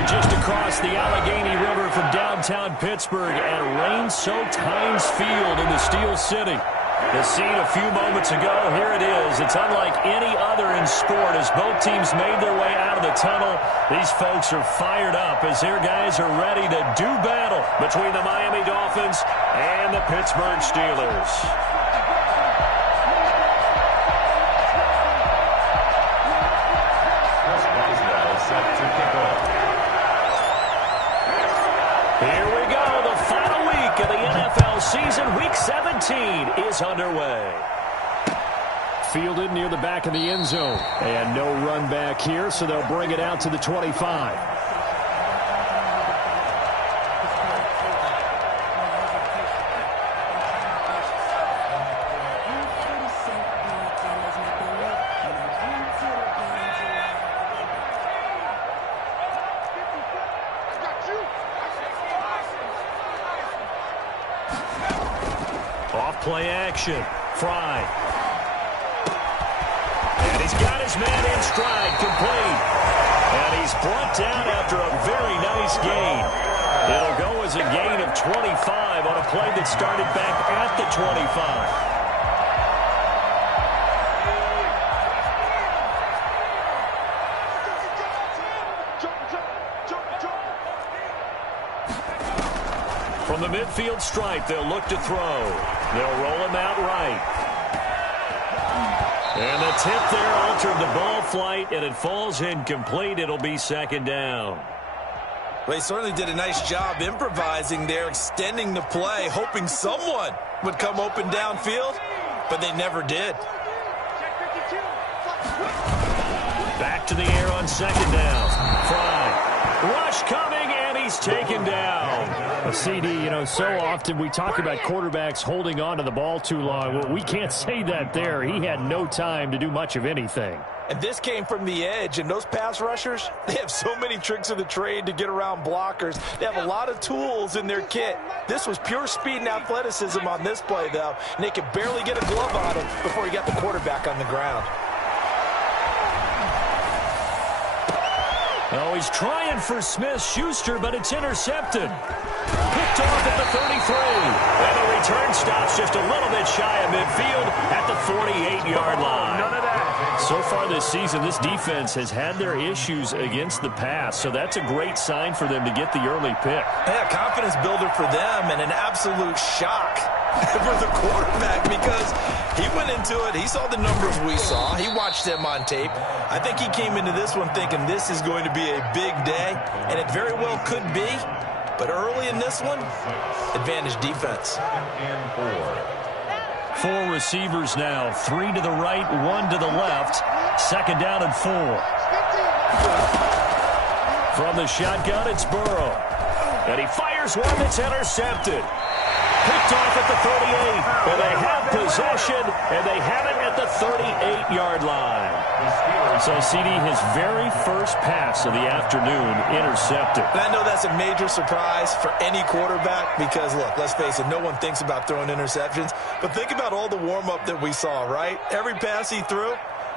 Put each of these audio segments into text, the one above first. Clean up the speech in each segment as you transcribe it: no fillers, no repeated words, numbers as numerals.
We're just across the Allegheny River from downtown Pittsburgh at rain-soaked Heinz Field in the Steel City. The scene a few moments ago, here it is. It's unlike any other in sport as both teams made their way out of the tunnel. These folks are fired up as their guys are ready to do battle between the Miami Dolphins and the Pittsburgh Steelers. Here we go. The final week of the NFL season. Week 17 is underway. Fielded near the back of the end zone. And no run back here, so they'll bring it out to the 25. Play action. Fry. And he's got his man in stride, complete. And he's brought down after a very nice gain. It'll go as a gain of 25 on a play that started back at the 25. From the midfield stripe, they'll look to throw. They'll roll him out right. And the tip there altered the ball flight, and it falls incomplete. It'll be second down. Well, he certainly did a nice job improvising there, extending the play, hoping someone would come open downfield, but they never did. Back to the air on second down. Fry. Rush coming, and he's taken down. A CD, so often we talk about quarterbacks holding on to the ball too long. Well, we can't say that there. He had no time to do much of anything. And this came from the edge, and those pass rushers, they have so many tricks of the trade to get around blockers. They have a lot of tools in their kit. This was pure speed and athleticism on this play, though, and they could barely get a glove on him before he got the quarterback on the ground. Oh, he's trying for Smith-Schuster, but it's intercepted. Picked off at the 33. And the return stops just a little bit shy of midfield at the 48-yard line. None of that. So far this season, this defense has had their issues against the pass, so that's a great sign for them to get the early pick. Yeah, confidence builder for them and an absolute shock for the quarterback because he went into it. He saw the numbers we saw. He watched them on tape. I think he came into this one thinking this is going to be a big day, and it very well could be. But early in this one, advantage defense. Four receivers now. 3 to the right, 1 to the left. Second down and 4. From the shotgun, it's Burrow. And he fires one that's intercepted. Picked off at the 38. And they have possession, and they have it at the 38-yard line. So CD, his very first pass of the afternoon intercepted. And I know that's a major surprise for any quarterback because, look, let's face it, no one thinks about throwing interceptions. But think about all the warm-up that we saw, right? Every pass he threw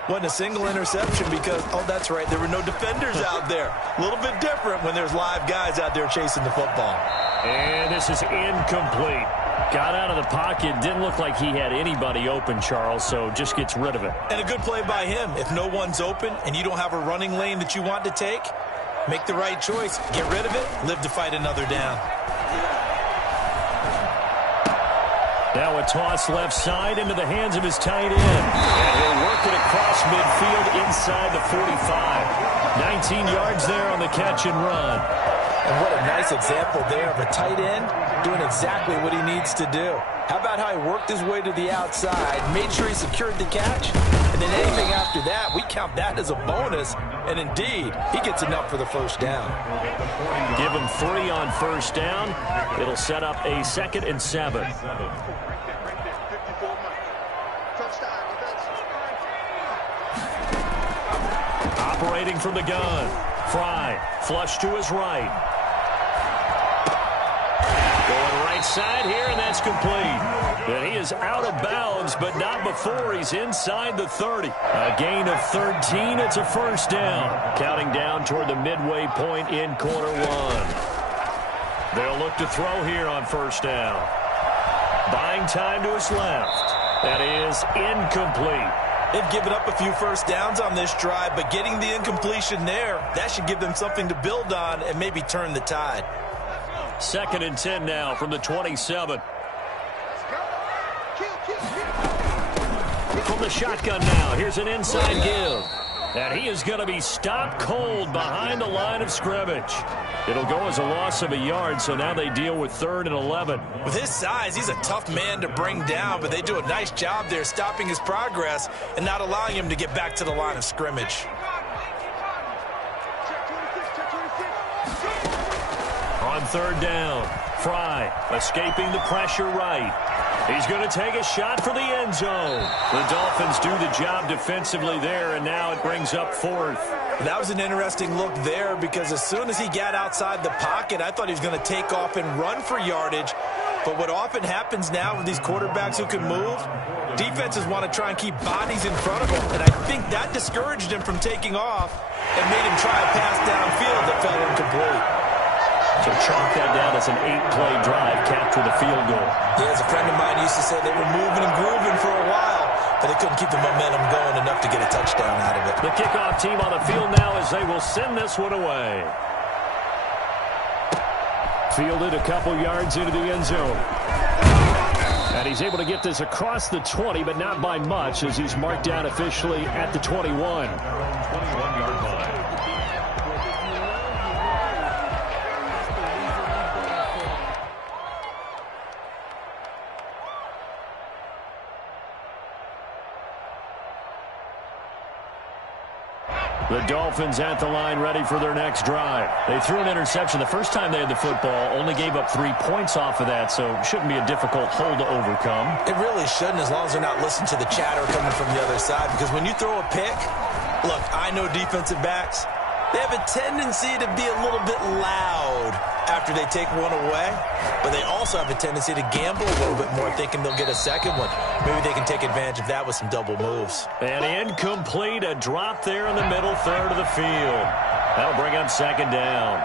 wasn't a single interception because, oh, that's right, there were no defenders out there. A little bit different when there's live guys out there chasing the football. And this is incomplete. Got out of the pocket. Didn't look like he had anybody open, Charles, so just gets rid of it. And a good play by him. If no one's open and you don't have a running lane that you want to take, make the right choice. Get rid of it. Live to fight another down. Now a toss left side into the hands of his tight end. And he'll work it across midfield inside the 45. 19 yards there on the catch and run. And what a nice example there of a tight end doing exactly what he needs to do. How about how he worked his way to the outside, made sure he secured the catch, and then anything after that, we count that as a bonus. And indeed, he gets enough for the first down. Give him 3 on first down. It'll set up a 2nd and 7. Operating from the gun. Fry, flush to his right. Going right side here, and that's complete. And he is out of bounds, but not before he's inside the 30. A gain of 13. It's a first down. Counting down toward the midway point in quarter one. They'll look to throw here on first down. Buying time to his left. That is incomplete. They've given up a few first downs on this drive, but getting the incompletion there, that should give them something to build on and maybe turn the tide. 2nd and 10 now from the 27. From the shotgun now, here's an inside give. And he is going to be stopped cold behind the line of scrimmage. It'll go as a loss of a yard, so now they deal with 3rd and 11. With his size, he's a tough man to bring down, but they do a nice job there stopping his progress and not allowing him to get back to the line of scrimmage. On 3rd down, Fry escaping the pressure right. He's going to take a shot for the end zone. The Dolphins do the job defensively there, and now it brings up 4th. That was an interesting look there because as soon as he got outside the pocket, I thought he was going to take off and run for yardage. But what often happens now with these quarterbacks who can move, defenses want to try and keep bodies in front of him. And I think that discouraged him from taking off and made him try a pass downfield that fell incomplete. So chalk that down as an 8-play drive capped with a field goal. Yeah, as a friend of mine used to say, they were moving and grooving for a while, but they couldn't keep the momentum going enough to get a touchdown out of it. The kickoff team on the field now as they will send this one away. Fielded a couple yards into the end zone. And he's able to get this across the 20, but not by much as he's marked down officially at the 21. 21-yard line. The Dolphins at the line ready for their next drive. They threw an interception the first time they had the football, only gave up 3 points off of that, so it shouldn't be a difficult hole to overcome. It really shouldn't, as long as they're not listening to the chatter coming from the other side, because when you throw a pick, look, I know defensive backs, they have a tendency to be a little bit loud after they take one away, but they also have a tendency to gamble a little bit more, thinking they'll get a second one. Maybe they can take advantage of that with some double moves. And incomplete, a drop there in the middle third of the field. That'll bring up 2nd down.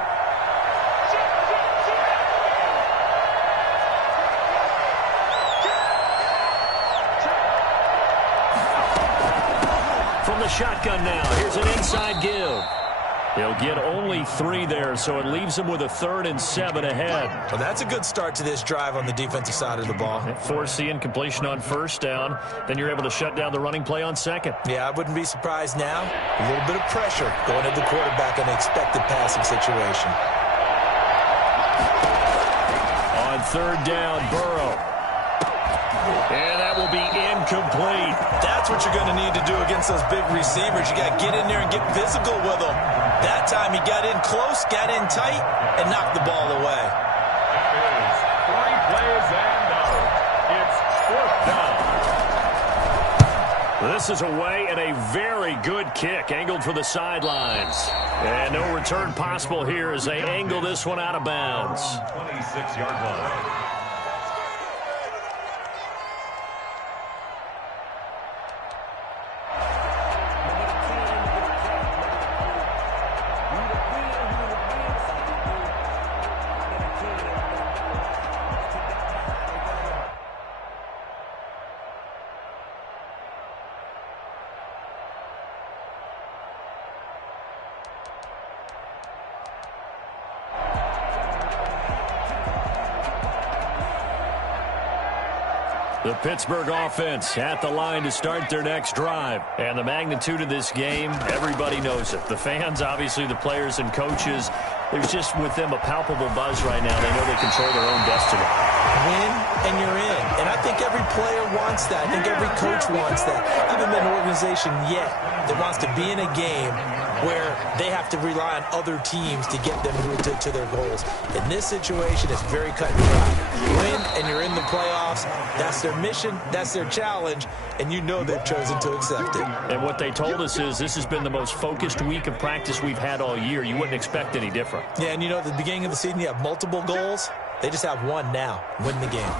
From the shotgun now, here's an inside give. He'll get only 3 there, so it leaves him with a 3rd and 7 ahead. Well, that's a good start to this drive on the defensive side of the ball. Force the incompletion on first down. Then you're able to shut down the running play on 2nd. Yeah, I wouldn't be surprised now. A little bit of pressure going at the quarterback in an expected passing situation. On 3rd down, Burrow. And that will be incomplete. That's what you're going to need to do against those big receivers. You got to get in there and get physical with them. That time he got in close, got in tight, and knocked the ball away. That is 3 plays and out. It's 4th down. This is away and a very good kick, angled for the sidelines. And no return possible here as they angle this one out of bounds. 26-yard line. The Pittsburgh offense at the line to start their next drive. And the magnitude of this game, everybody knows it. The fans, obviously the players and coaches, there's just with them a palpable buzz right now. They know they control their own destiny. Win and you're in. And I think every player wants that. I think every coach wants that. I haven't been an organization yet that wants to be in a game where they have to rely on other teams to get them to their goals. In this situation, it's very cut and dry. Win and you're in the playoffs. That's their mission. That's their challenge. And you know they've chosen to accept it. And what they told us is this has been the most focused week of practice we've had all year. You wouldn't expect any different. Yeah, and you know, at the beginning of the season, you have multiple goals. They just have one now. Win the game.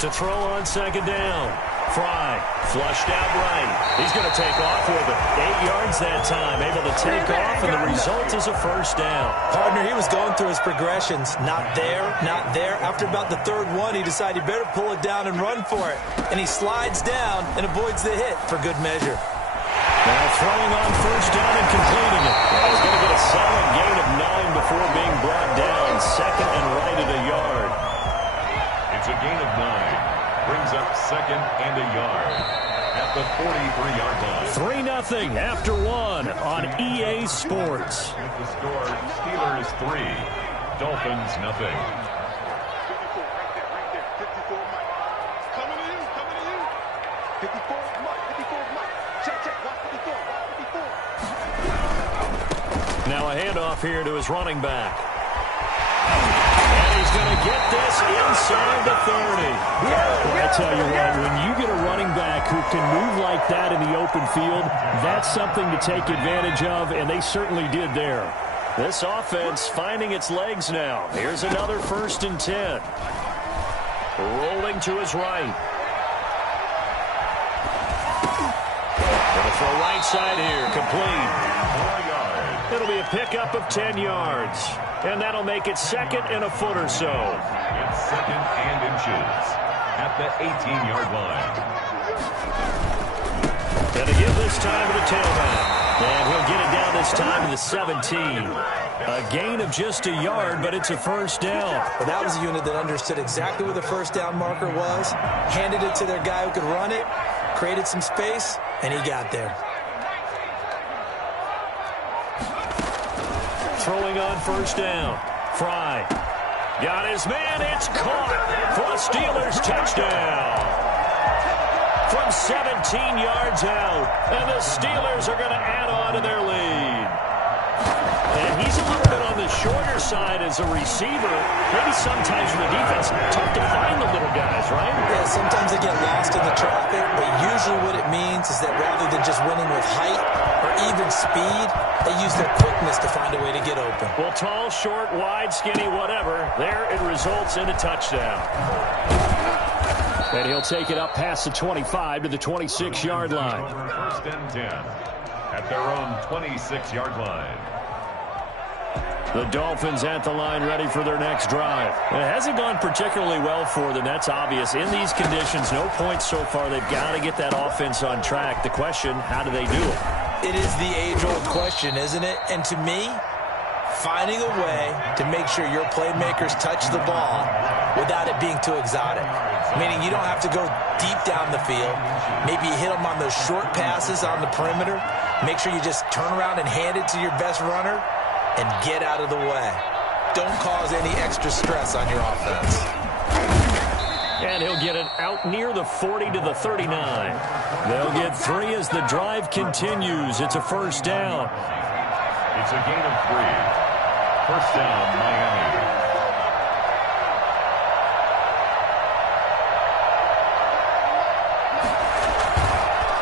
To throw on second down. Fry, flushed out right. He's going to take off with it. 8 yards that time, able to take off, and the result is a first down. Partner, he was going through his progressions. Not there, not there. After about the third one, he decided he better pull it down and run for it. And he slides down and avoids the hit for good measure. Now throwing on first down and completing it. Well, he's going to get a solid gain of 9 before being brought down. Second and right at a yard. It's a gain of 9. Brings up second and a yard at the 43-yard line. 3-0 after 1 on EA Sports. The score, Steelers 3, Dolphins nothing. Now a handoff here to his running back. He's going to get this inside the 30. I tell you what, when you get a running back who can move like that in the open field, that's something to take advantage of, and they certainly did there. This offense finding its legs now. Here's another 1st and 10. Rolling to his right. Going to throw right side here, complete. 4 yards. It'll be a pickup of 10 yards. And that'll make it second and a foot or so. It's second and inches at the 18-yard line. And to give this time to the tailback. And he'll get it down this time to the 17. A gain of just a yard, but it's a first down. Well, that was a unit that understood exactly where the first down marker was, handed it to their guy who could run it, created some space, and he got there. Throwing on first down. Fry. Got his man. It's caught for a Steelers touchdown. From 17 yards out. And the Steelers are going to add on to their lead. And he's a little bit on the shorter side as a receiver. Maybe sometimes for the defense, tough to find the little guys, right? Yeah, sometimes they get lost in the traffic, but usually what it means is that rather than just winning with height or even speed, they use their quickness to find a way to get open. Well, tall, short, wide, skinny, whatever. There it results in a touchdown. And he'll take it up past the 25 to the 26-yard line. 1st and 10 at their own 26-yard line. The Dolphins at the line ready for their next drive. It hasn't gone particularly well for them. That's obvious. In these conditions, no points so far. They've got to get that offense on track. The question, how do they do it? It is the age-old question, isn't it? And to me, finding a way to make sure your playmakers touch the ball without it being too exotic. Meaning you don't have to go deep down the field. Maybe you hit them on those short passes on the perimeter. Make sure you just turn around and hand it to your best runner and get out of the way. Don't cause any extra stress on your offense. And he'll get it out near the 40 to the 39. They'll get 3 as the drive continues. It's a first down. It's a gain of 3. First down, Miami.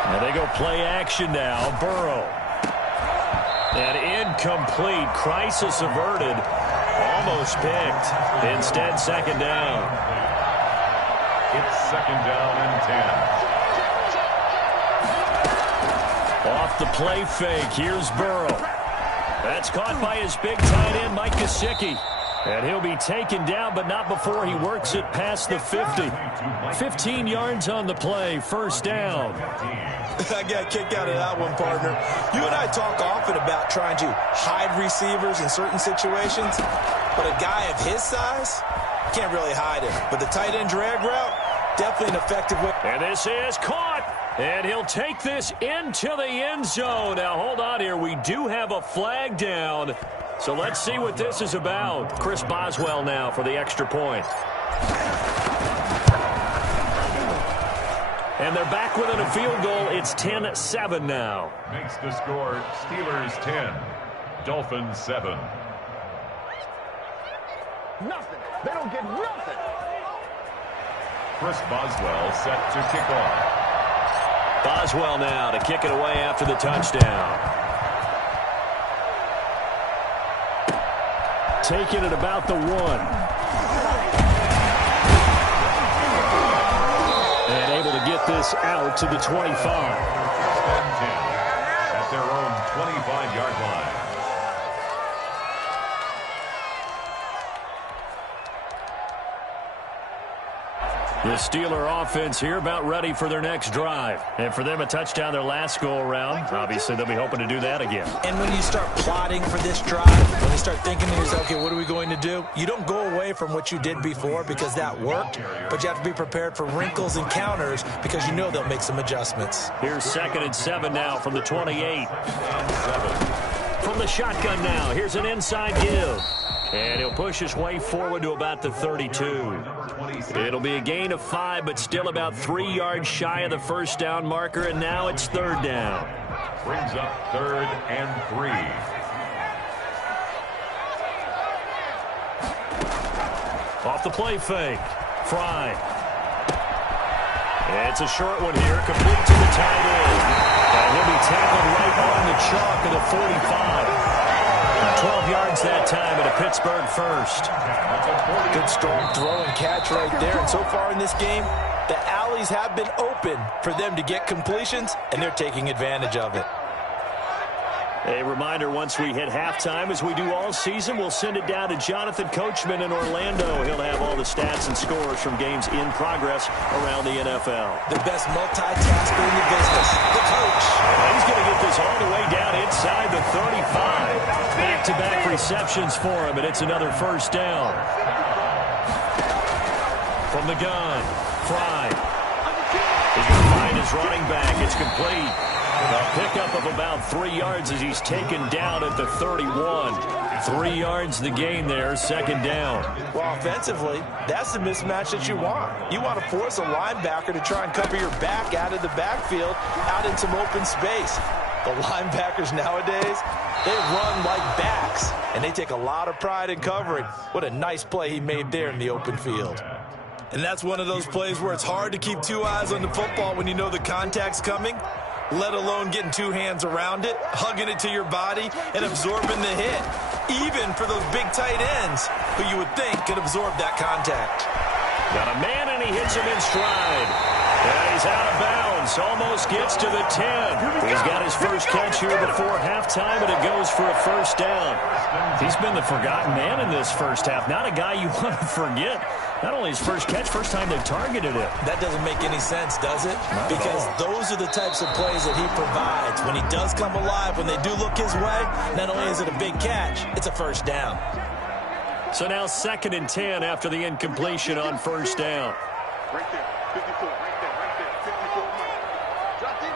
And they go play action now. Burrow. And incomplete. Crisis averted. Almost picked. Instead, second down. It's second down and 10. Off the play fake. Here's Burrow. That's caught by his big tight end, Mike Gesicki. And he'll be taken down, but not before he works it past the 50. 15 yards on the play. First down. I got a kick out of that one, partner. You and I talk often about trying to hide receivers in certain situations, but a guy of his size can't really hide him. But the tight end drag route, definitely an effective way. And this is caught. And he'll take this into the end zone. Now, hold on here. We do have a flag down. So let's see what this is about. Chris Boswell now for the extra point. And they're back within a field goal. It's 10-7 now. Makes the score Steelers 10, Dolphins 7. Nothing. They don't get nothing. Chris Boswell set to kick off. Boswell now to kick it away after the touchdown. Taking it about the 1. And able to get this out to the 25. And 10 at their own 25-yard line. The Steeler offense here about ready for their next drive. And for them, a touchdown their last go-around. Obviously, they'll be hoping to do that again. And when you start plotting for this drive, when you start thinking to yourself, okay, what are we going to do? You don't go away from what you did before because that worked, but you have to be prepared for wrinkles and counters because you know they'll make some adjustments. Here's 2nd and 7 now from the 28. From the shotgun now, here's an inside give. And he'll push his way forward to about the 32. It'll be a gain of 5, but still about 3 yards shy of the first down marker, and now it's 3rd down. Brings up 3rd and 3. Off the play fake. Fry. It's a short one here, complete to the tight end. And he'll be tackled right on the chalk of the 45. 12 yards that time at a Pittsburgh first. Good strong throw and catch right there. And so far in this game, the alleys have been open for them to get completions, and they're taking advantage of it. A reminder, once we hit halftime, as we do all season, we'll send it down to Jonathan Coachman in Orlando. He'll have all the stats and scores from games in progress around the NFL. The best multitasker in the business, the coach. And he's going to get this all the way down inside the 35. Back-to-back receptions for him, and it's another first down. From the gun, Fry. He's going to find his running back. It's complete. A pickup of about 3 yards as he's taken down at the 31. 3 yards the gain there, 2nd down. Well, offensively, that's the mismatch that you want. You want to force a linebacker to try and cover your back out of the backfield, out in some open space. The linebackers nowadays, they run like backs, and they take a lot of pride in covering. What a nice play he made there in the open field. And that's one of those plays where it's hard to keep 2 eyes on the football when you know the contact's coming, let alone getting 2 hands around it, hugging it to your body, and absorbing the hit. Even for those big tight ends who you would think could absorb that contact. Got a man, and he hits him in stride. And he's out of bounds. Almost gets to the 10. He's got his first catch here before halftime, and it goes for a first down. He's been the forgotten man in this first half. Not a guy you want to forget. Not only his first catch, first time they've targeted him. That doesn't make any sense, does it? Because those are the types of plays that he provides. When he does come alive, when they do look his way, not only is it a big catch, it's a first down. So now 2nd and 10 after the incompletion on first down. Right there, 54, right there, 54. Drop deep,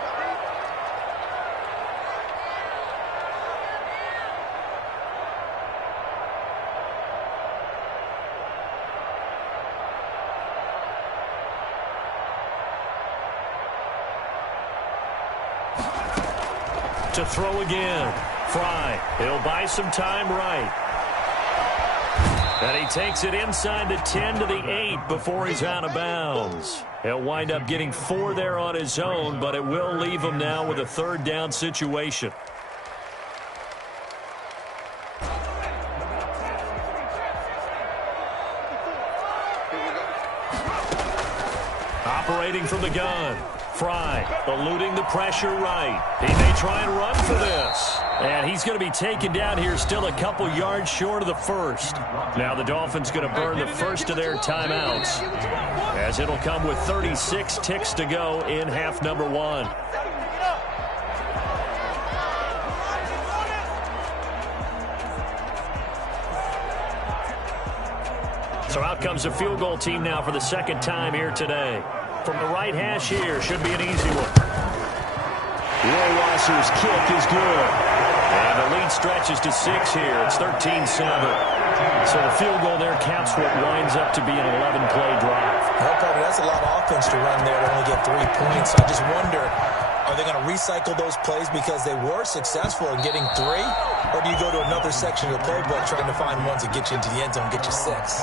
To throw again. Fry. He'll buy some time right. And he takes it inside the 10 to the 8 before he's out of bounds. He'll wind up getting 4 there on his own, but it will leave him now with a 3rd down situation. Operating from the gun. Fry eluding the pressure right. He may try and run for this. And he's going to be taken down here still a couple yards short of the first. Now the Dolphins going to burn the first of their timeouts, as it'll come with 36 ticks to go in half number 1. So out comes the field goal team now for the 2nd time here today. From the right hash here, should be an easy one. Rohrwasser's kick is good. And the lead stretches to 6 here. It's 13-7. So the field goal there counts what winds up to be an 11-play drive. Well, Parker, that's a lot of offense to run there to only get 3 points. I just wonder, are they going to recycle those plays because they were successful in getting 3? Or do you go to another section of the playbook trying to find ones that get you into the end zone, get you 6?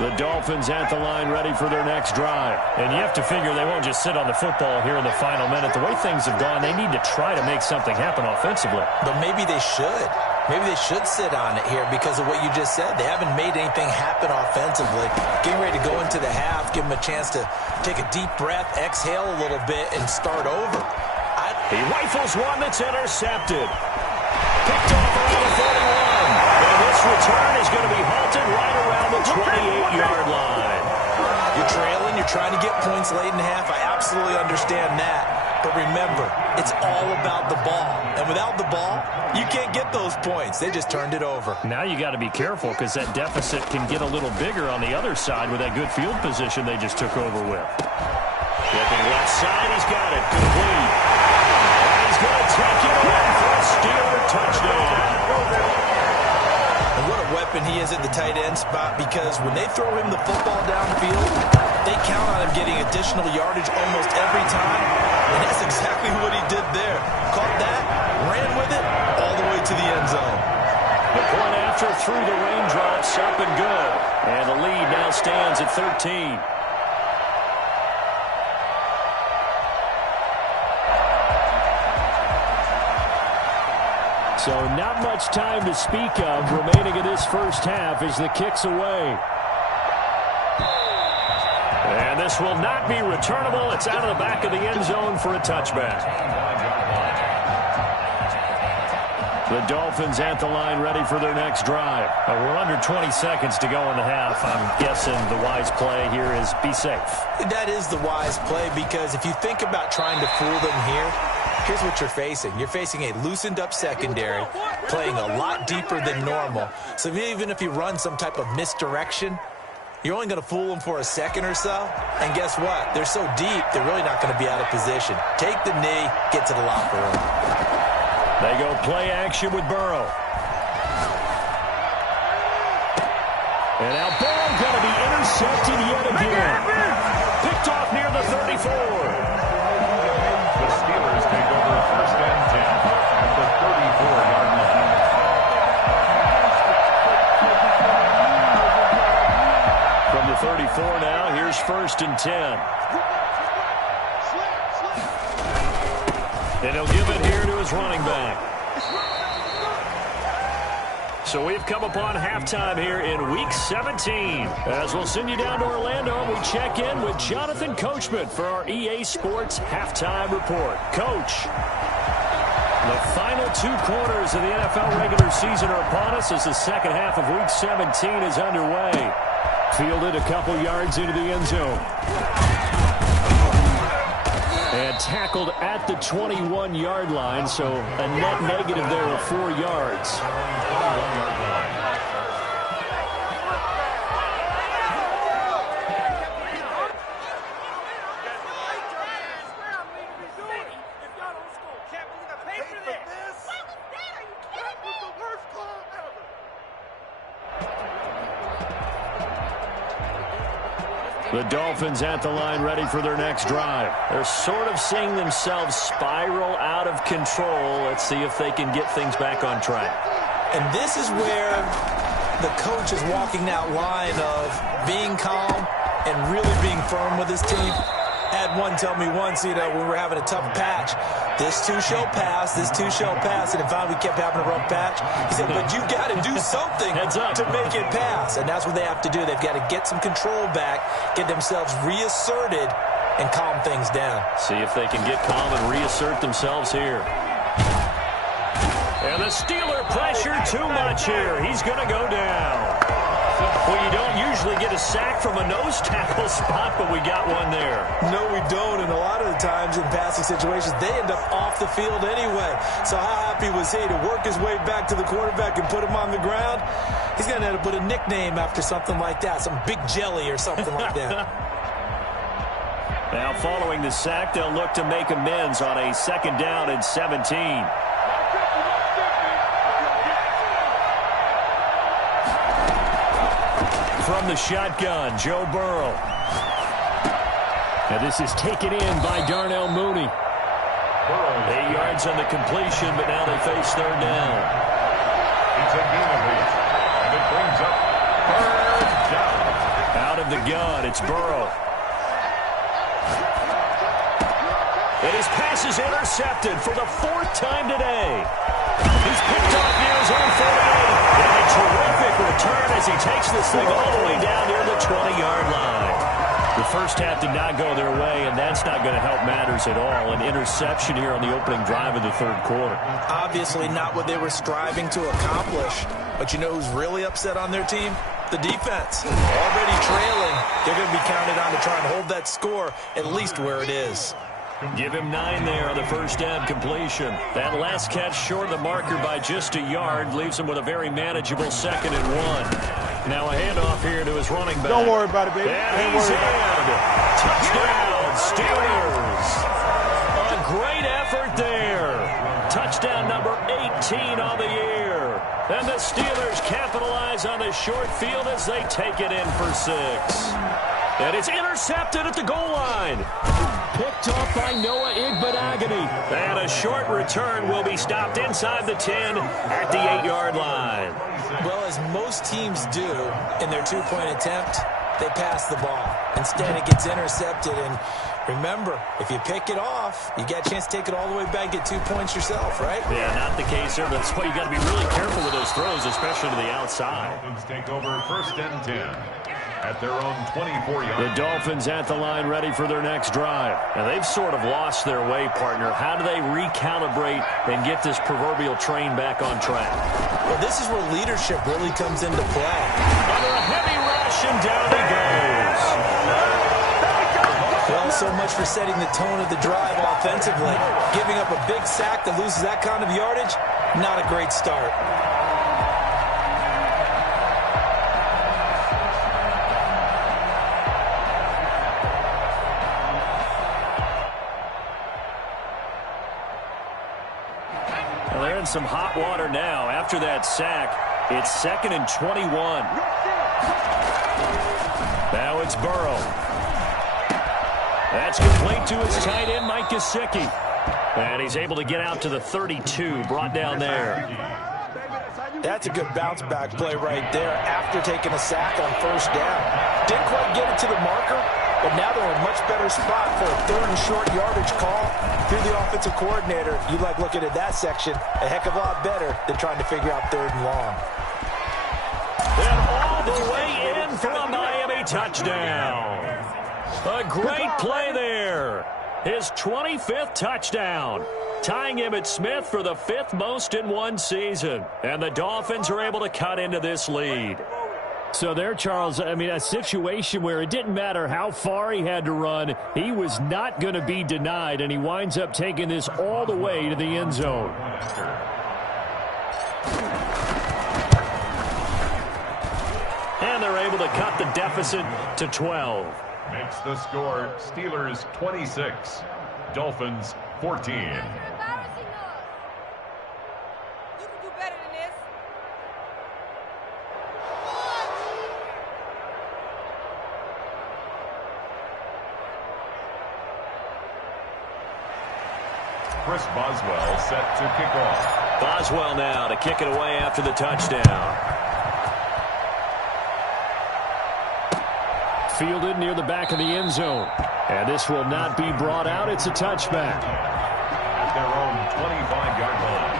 The Dolphins at the line ready for their next drive. And you have to figure they won't just sit on the football here in the final minute. The way things have gone, they need to try to make something happen offensively. But maybe they should. Maybe they should sit on it here because of what you just said. They haven't made anything happen offensively. Getting ready to go into the half, give them a chance to take a deep breath, exhale a little bit, and start over. He rifles one that's intercepted. Picked off around the 41. And this return is going to be halted right around the 28-yard line. You're trailing. You're trying to get points late in the half. I absolutely understand that. But remember, it's all about the ball. And without the ball, you can't get those points. They just turned it over. Now you got to be careful because that deficit can get a little bigger on the other side with that good field position they just took over with. Looking left side, he's got it. Complete. And he's going to take it in for a Steeler touchdown. And what a weapon he is at the tight end spot, because when they throw him the football downfield, they count on him getting additional yardage almost every time. And that's exactly what he did there. Caught that, ran with it, all the way to the end zone. The point after through the raindrops, up and good. And the lead now stands at 13. So not much time to speak of remaining in this first half as the kick's away. And this will not be returnable. It's out of the back of the end zone for a touchback. The Dolphins at the line ready for their next drive. We're under 20 seconds to go in the half. I'm guessing the wise play here is be safe. That is the wise play, because if you think about trying to fool them here, here's what you're facing. You're facing a loosened up secondary, playing a lot deeper than normal. So even if you run some type of misdirection, you're only going to fool them for a second or so. And guess what? They're so deep, they're really not going to be out of position. Take the knee, get to the locker room. They go play action with Burrow. And now Burrow going to be intercepted yet again. Picked off near the 34. The Steelers take over first and 10 at the 34-yard line. From the 34 now, here's first and 10. And he'll give it here to his running back. So we've come upon halftime here in Week 17. As we'll send you down to Orlando, we check in with Jonathan Coachman for our EA Sports Halftime Report. Coach, the final 2 quarters of the NFL regular season are upon us as the second half of Week 17 is underway. Fielded a couple yards into the end zone. And tackled at the 21-yard line, so a net negative there of 4 yards. The Dolphins at the line ready for their next drive. They're sort of seeing themselves spiral out of control. Let's see if they can get things back on track. And this is where the coach is walking that line of being calm and really being firm with his team. I had one tell me once, when we were having a tough patch, this too shall pass, this too shall pass, and if we kept having a rough patch, he said, but you got to do something to make it pass. And that's what they have to do. They've got to get some control back, get themselves reasserted, and calm things down. See if they can get calm and reassert themselves here. And the Steeler pressure too much here. He's going to go down. Well, you don't usually get a sack from a nose tackle spot, but we got one there. No, we don't, and a lot of the times in passing situations, they end up off the field anyway. So how happy was he to work his way back to the quarterback and put him on the ground? He's going to have to put a nickname after something like that, some Big Jelly or something like that. Now, following the sack, they'll look to make amends on a second down and 17. From the shotgun, Joe Burrow. Now this is taken in by Darnell Mooney. 8 yards on the completion, but now they face third down. It's a gain of 8, and it brings up third down. the gun. It's Burrow. And his pass is intercepted for the 4th time today. He's picked off near his own 48. And a terrific return as he takes this thing all the way down near the 20-yard line. The first half did not go their way, and that's not going to help matters at all. An interception here on the opening drive of the 3rd quarter. Obviously not what they were striving to accomplish. But you know who's really upset on their team? The defense. Already trailing. They're going to be counted on to try and hold that score at least where it is. Give him 9 there on the first down completion. That last catch short of the marker by just a yard leaves him with a very manageable 2nd and 1. Now a handoff here to his running back. Don't worry about it, baby. And he's in. Touchdown, Steelers. A great effort there. Touchdown number 18 on the year. And the Steelers capitalize on the short field as they take it in for 6. And it's intercepted at the goal line. Picked off by Noah Igbenogany. And a short return will be stopped inside the 10 at the 8-yard line. Well, as most teams do in their 2-point attempt, they pass the ball. Instead, it gets intercepted. And remember, if you pick it off, you get a chance to take it all the way back, get 2 points yourself, right? Yeah, not the case here. That's why you got to be really careful with those throws, especially to the outside. Dolphins take over 1st and 10 at their own 24-yard. The Dolphins at the line ready for their next drive. And they've sort of lost their way, partner. How do they recalibrate and get this proverbial train back on track? Well, this is where leadership really comes into play. Under a heavy rush, and down he goes. Well, so much for setting the tone of the drive offensively. Giving up a big sack that loses that kind of yardage, not a great start. They're in some hot water now. After that sack, it's 2nd and 21. Now it's Burrow. That's complete to his tight end, Mike Gesicki. And he's able to get out to the 32, brought down there. That's a good bounce-back play right there after taking a sack on 1st down. Didn't quite get it to the marker, but now they're in a much better spot for a 3rd and short yardage call. Through the offensive coordinator, you like looking at that section a heck of a lot better than trying to figure out 3rd and long. And all the way in for a Miami touchdown. A great play there. His 25th touchdown. Tying Emmitt Smith for the 5th most in one season. And the Dolphins are able to cut into this lead. So there, Charles, I mean, a situation where it didn't matter how far he had to run. He was not going to be denied, and he winds up taking this all the way to the end zone. And they're able to cut the deficit to 12. Makes the score Steelers 26, Dolphins 14. Chris Boswell set to kick off. Boswell now to kick it away after the touchdown. Fielded near the back of the end zone. And this will not be brought out. It's a touchback. At their own 25-yard line.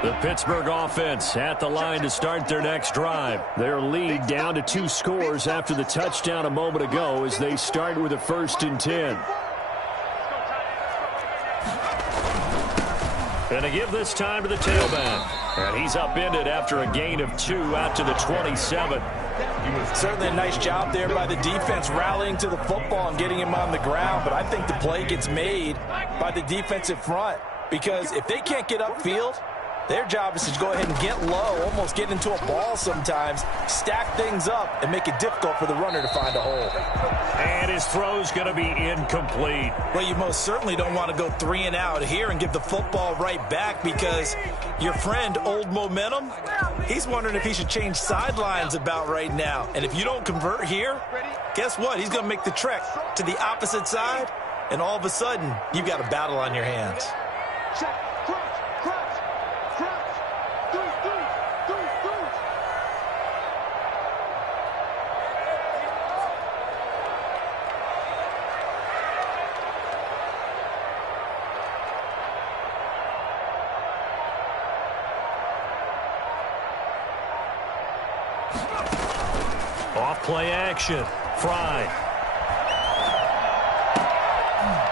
The Pittsburgh offense at the line to start their next drive. Their lead down to 2 scores after the touchdown a moment ago as they start with a 1st and 10. And to give this time to the tailback. And he's upended after a gain of 2 out to the 27. Certainly a nice job there by the defense rallying to the football and getting him on the ground. But I think the play gets made by the defensive front. Because if they can't get upfield, their job is to go ahead and get low, almost get into a ball sometimes, stack things up, and make it difficult for the runner to find a hole. And his throw's going to be incomplete. Well, you most certainly don't want to go 3 and out here and give the football right back because your friend, Old Momentum, he's wondering if he should change sidelines about right now. And if you don't convert here, guess what? He's going to make the trek to the opposite side, and all of a sudden, you've got a battle on your hands. Off play action. Fry.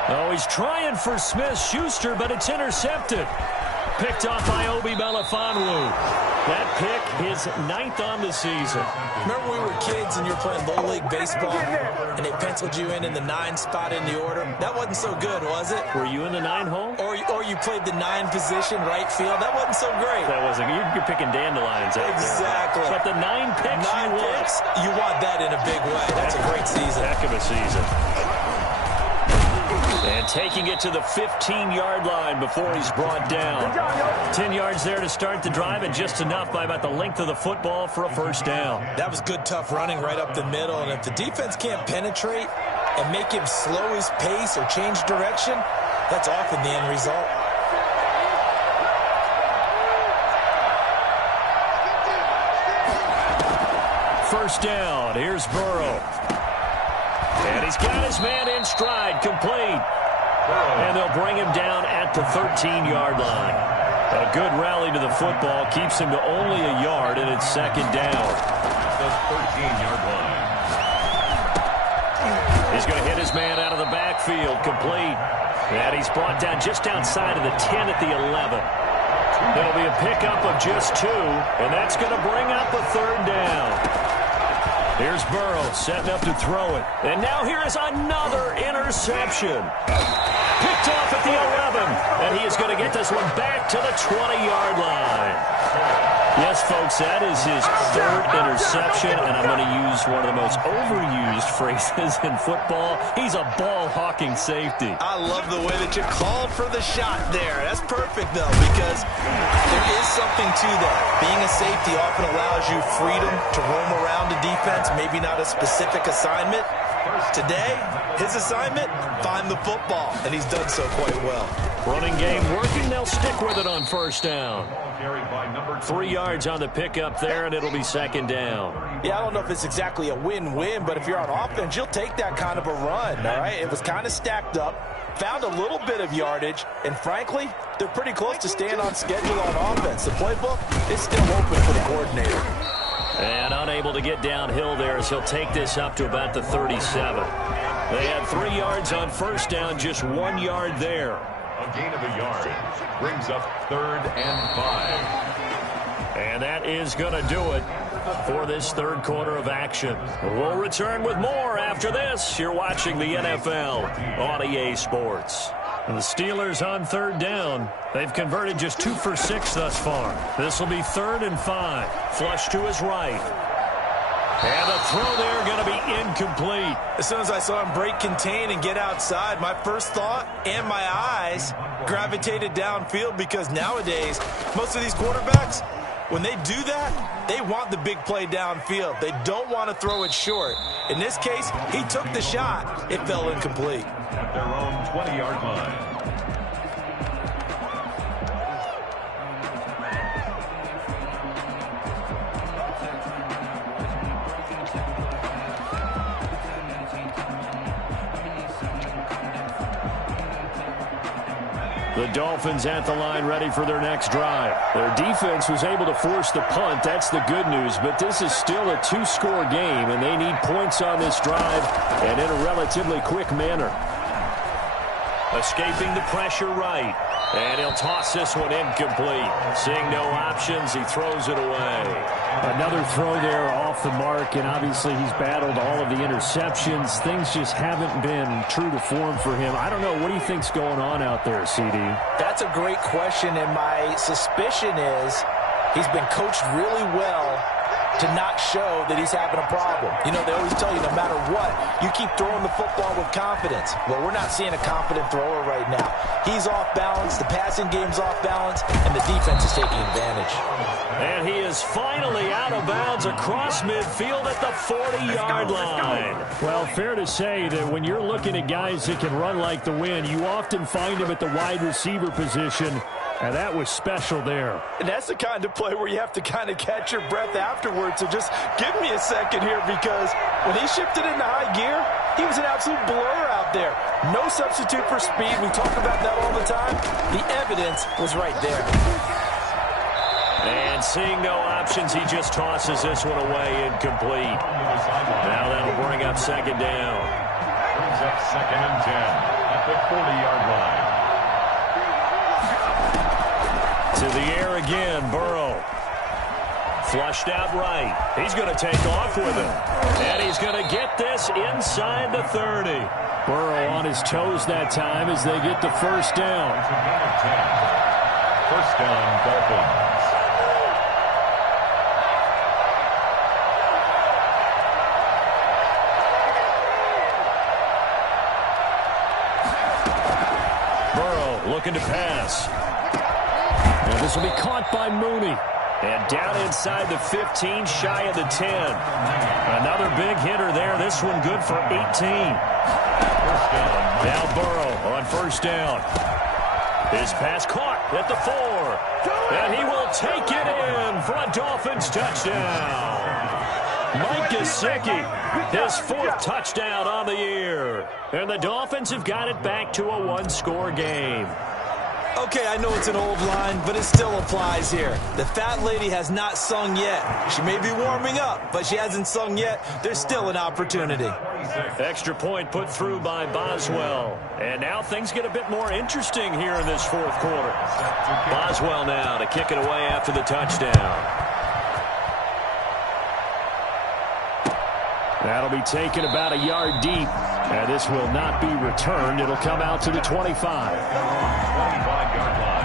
Oh, he's trying for Smith-Schuster, but it's intercepted. Picked off by Obi Melifonwu. That pick, his 9th on the season. Remember we were kids and you were playing Little League Baseball, and they penciled you in the 9 spot in the order? That wasn't so good, was it? Were you in the 9 hole? Or you played the 9 position, right field? That wasn't so great. That wasn't. You're picking dandelions out exactly. There. But the 9 picks, 9 picks, you want that in a big way. That's a great season. Heck of a season. And taking it to the 15-yard line before he's brought down. 10 yards there to start the drive, and just enough by about the length of the football for a first down. That was good, tough running right up the middle. And if the defense can't penetrate and make him slow his pace or change direction, that's often the end result. First down. Here's Burrow. And he's got his man in stride, complete. And they'll bring him down at the 13-yard line. A good rally to the football keeps him to only a yard, and it's second down. The 13-yard line. He's going to hit his man out of the backfield, complete. And he's brought down just outside of the 10 at the 11. It'll be a pickup of just 2, and that's going to bring up a third down. Here's Burrow setting up to throw it. And now here is another interception. Picked off at the 11. And he is going to get this one back to the 20-yard line. Yes, folks, that is his 3rd interception, and I'm going to use one of the most overused phrases in football. He's a ball-hawking safety. I love the way that you called for the shot there. That's perfect, though, because there is something to that. Being a safety often allows you freedom to roam around the defense, maybe not a specific assignment. Today, his assignment, find the football, and he's done so quite well. Running game working. They'll stick with it on first down. 3 yards on the pickup there, and it'll be second down. Yeah, I don't know if it's exactly a win-win, but if you're on offense, you'll take that kind of a run, all right? It was kind of stacked up, found a little bit of yardage, and frankly, they're pretty close to staying on schedule on offense. The playbook is still open for the coordinator. And unable to get downhill there as he'll take this up to about the 37. They had 3 yards on first down, just 1 yard there. A gain of a yard brings up 3rd and 5. And that is going to do it for this third quarter of action. We'll return with more after this. You're watching the NFL on EA Sports. And the Steelers on third down. They've converted just 2 for 6 thus far. This will be 3rd and 5. Flush to his right. And the throw there going to be incomplete. As soon as I saw him break contain and get outside, my first thought and my eyes gravitated downfield, because nowadays, most of these quarterbacks, when they do that, they want the big play downfield. They don't want to throw it short. In this case, he took the shot. It fell incomplete. At their own 20-yard line. The Dolphins at the line ready for their next drive. Their defense was able to force the punt. That's the good news. But this is still a 2-score game, and they need points on this drive and in a relatively quick manner. Escaping the pressure right. And he'll toss this one incomplete. Seeing no options, he throws it away. Another throw there off the mark, and obviously he's battled all of the interceptions. Things just haven't been true to form for him. I don't know. What do you think's going on out there, CD? That's a great question, and my suspicion is he's been coached really well to not show that he's having a problem. You know, they always tell you no matter what, you keep throwing the football with confidence. Well, we're not seeing a confident thrower right now. He's off balance, the passing game's off balance, and the defense is taking advantage. And he is finally out of bounds across midfield at the 40-yard line. Well, fair to say that when you're looking at guys that can run like the wind, you often find them at the wide receiver position. And that was special there. And that's the kind of play where you have to kind of catch your breath afterwards. So just give me a second here, because when he shifted into high gear, he was an absolute blur out there. No substitute for speed. We talk about that all the time. The evidence was right there. And seeing no options, he just tosses this one away, incomplete. Now that'll bring up second down. Brings up 2nd and 10 at the 40-yard line. To the air again, Burrow. Flushed out right. He's going to take off with it. And he's going to get this inside the 30. Burrow on his toes that time as they get the first down. It's a gain of 10. First down, Dolphins. Burrow looking to pass. And this will be caught by Mooney. And down inside the 15, shy of the 10. Another big hitter there. This one good for 18. First down. Now Burrow on first down. His pass caught at the 4. And he will take it in for a Dolphins touchdown. Mike Gesicki, his 4th touchdown on the year. And the Dolphins have got it back to a one-score game. Okay, I know it's an old line, but it still applies here. The fat lady has not sung yet. She may be warming up, but she hasn't sung yet. There's still an opportunity. Extra point put through by Boswell. And now things get a bit more interesting here in this 4th quarter. Boswell now to kick it away after the touchdown. That'll be taken about a yard deep. And this will not be returned. It'll come out to the 25. 25-yard line.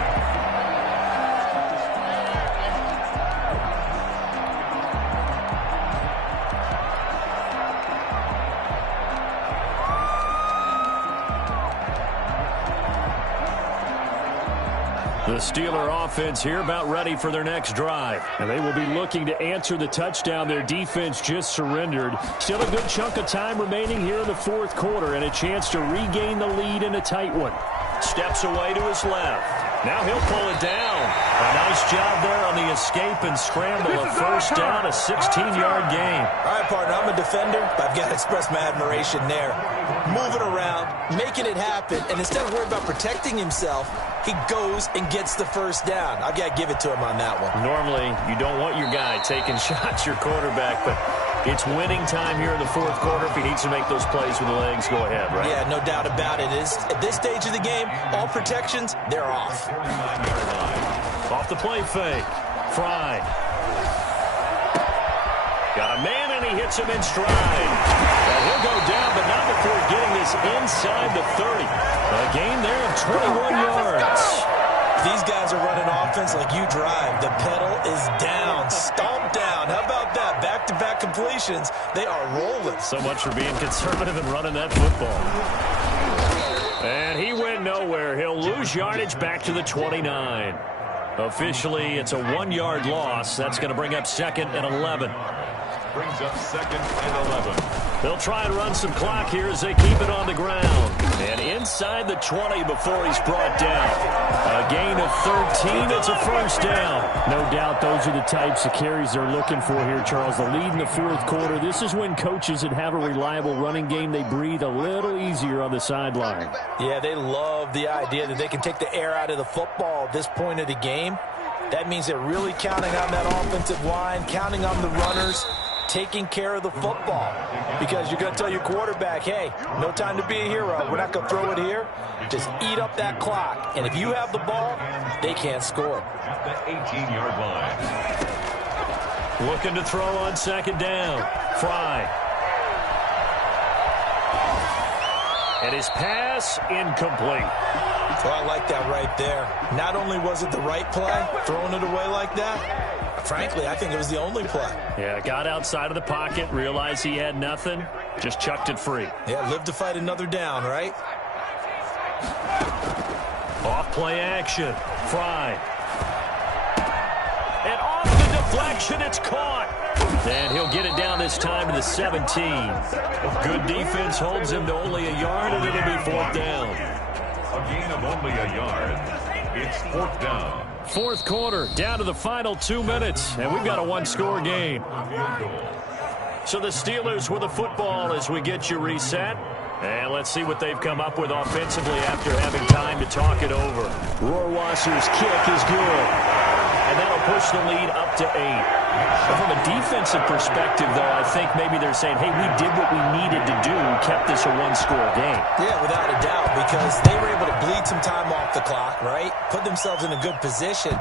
The Steeler offense here about ready for their next drive. And they will be looking to answer the touchdown their defense just surrendered. Still a good chunk of time remaining here in the 4th quarter and a chance to regain the lead in a tight one. Steps away to his left. Now he'll pull it down. A nice job there on the escape and scramble. A first down, a 16-yard gain. All right, partner, I'm a defender, but I've got to express my admiration there. Moving around, making it happen, and instead of worrying about protecting himself, he goes and gets the first down. I've got to give it to him on that one. Normally, you don't want your guy taking shots, your quarterback, but it's winning time here in the 4th quarter. If he needs to make those plays with the legs, go ahead, right? Yeah, no doubt about it. At this stage of the game, all protections, they're off. Off the play fake. Fry. Got a man, and he hits him in stride. And he'll go down, but not before getting this inside the 30. A gain there of 21 yards. These guys are running offense like you drive. The pedal is down, stomped down. How about that? Back-to-back completions. They are rolling. So much for being conservative and running that football. And he went nowhere. He'll lose yardage back to the 29. Officially, it's a 1-yard loss. That's going to bring up 2nd and 11. Brings up 2nd and 11. They'll try and run some clock here as they keep it on the ground. And inside the 20 before he's brought down. A gain of 13. It's a first down. No doubt those are the types of carries they're looking for here, Charles. The lead in the 4th quarter. This is when coaches that have a reliable running game, they breathe a little easier on the sideline. Yeah, they love the idea that they can take the air out of the football at this point of the game. That means they're really counting on that offensive line, counting on the runners, taking care of the football. Because you're going to tell your quarterback, hey, no time to be a hero. We're not going to throw it here. Just eat up that clock. And if you have the ball, they can't score. At the 18-yard line. Looking to throw on 2nd down. Fry. And his pass incomplete. Well, I like that right there. Not only was it the right play, throwing it away like that, frankly, I think it was the only play. Yeah, got outside of the pocket, realized he had nothing, just chucked it free. Yeah, live to fight another down, right? Off play action. Fry. And off the deflection, it's caught. And he'll get it down this time to the 17. Good defense holds him to only a yard, and it'll be 4th down. A gain of only a yard. It's 4th down. 4th quarter, down to the final 2 minutes, and we've got a one-score game. So the Steelers with the football as we get you reset. And let's see what they've come up with offensively after having time to talk it over. Rohrwasser's kick is good. And that'll they'll push the lead up to 8. But from a defensive perspective, though, I think maybe they're saying, hey, we did what we needed to do, kept this a one-score game. Yeah, without a doubt, because they were able to bleed some time off the clock, right? Put themselves in a good position,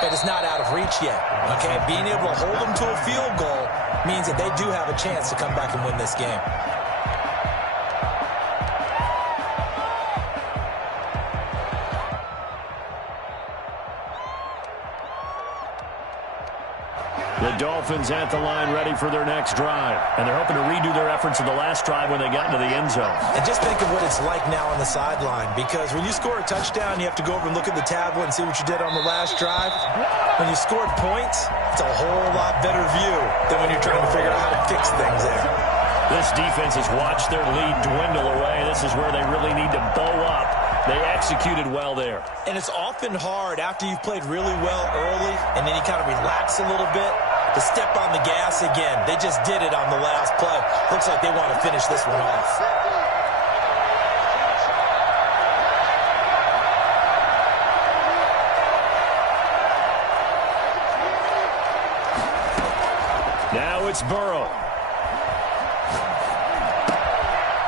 but it's not out of reach yet, okay? Being able to hold them to a field goal means that they do have a chance to come back and win this game. The Dolphins at the line ready for their next drive. And they're hoping to redo their efforts in the last drive when they got into the end zone. And just think of what it's like now on the sideline, because when you score a touchdown, you have to go over and look at the tablet and see what you did on the last drive. When you scored points, it's a whole lot better view than when you're trying to figure out how to fix things there. This defense has watched their lead dwindle away. This is where they really need to bow up. They executed well there. And it's often hard after you've played really well early and then you kind of relax a little bit to step on the gas again. They just did it on the last play. Looks like they want to finish this one off. Now it's Burrow.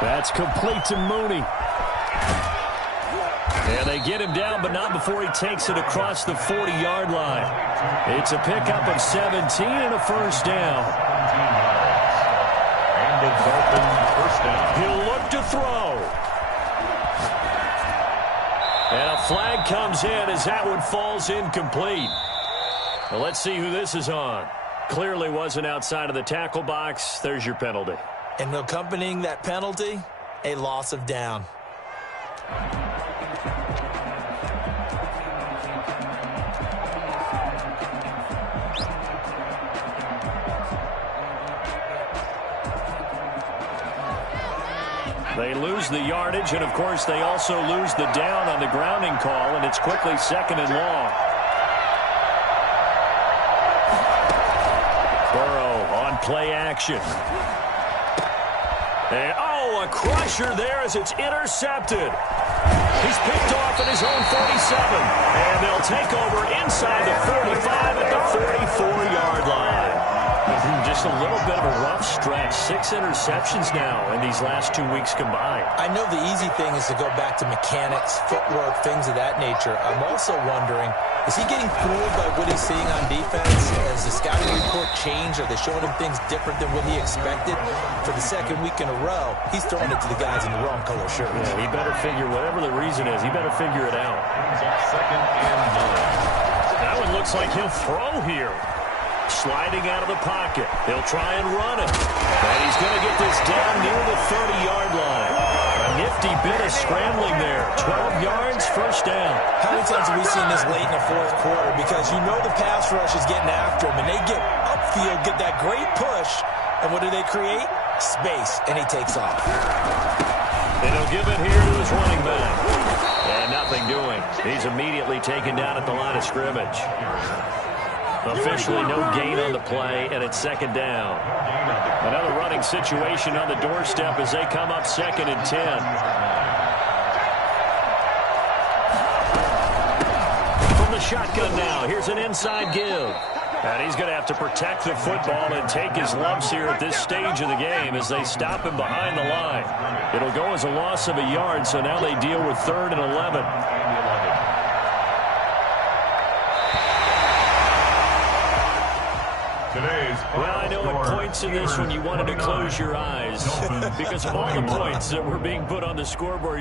That's complete to Mooney. And they get him down, but not before he takes it across the 40-yard line. It's a pickup of 17 and a first down. And the Dolphins first down. He'll look to throw. And a flag comes in as that one falls incomplete. Well, let's see who this is on. Clearly wasn't outside of the tackle box. There's your penalty. And accompanying that penalty, a loss of down. They lose the yardage, and, of course, they also lose the down on the grounding call, and it's quickly second and long. Burrow on play action. And, oh, a crusher there as it's intercepted. He's picked off at his own 47, and they'll take over inside the 45 at the 44-yard line. Just a little bit of a rough stretch. 6 interceptions now in these last 2 weeks combined. I know the easy thing is to go back to mechanics, footwork, things of that nature. I'm also wondering, is he getting fooled by what he's seeing on defense? Has the scouting report changed? Are they showing him things different than what he expected? For the second week in a row, he's throwing it to the guys in the wrong color shirts. Yeah, he better figure, whatever the reason is, he better figure it out. Second and 9. That one looks like he'll throw here. Sliding out of the pocket. He'll try and run it. And he's going to get this down near the 30-yard line. A nifty bit of scrambling there. 12 yards, first down. How many times have we seen this late in the fourth quarter? Because you know the pass rush is getting after him, and they get upfield, get that great push, and what do they create? Space, and he takes off. And he'll give it here to his running back. And nothing doing. He's immediately taken down at the line of scrimmage. Officially no gain on the play, and it's second down. Another running situation on the doorstep as they come up second and 10. From the shotgun now, here's an inside give. And he's going to have to protect the football and take his lumps here at this stage of the game as they stop him behind the line. It'll go as a loss of a yard, so now they deal with 3rd and 11. Well, I know at points in this when you wanted to close your eyes because of all the points that were being put on the scoreboard.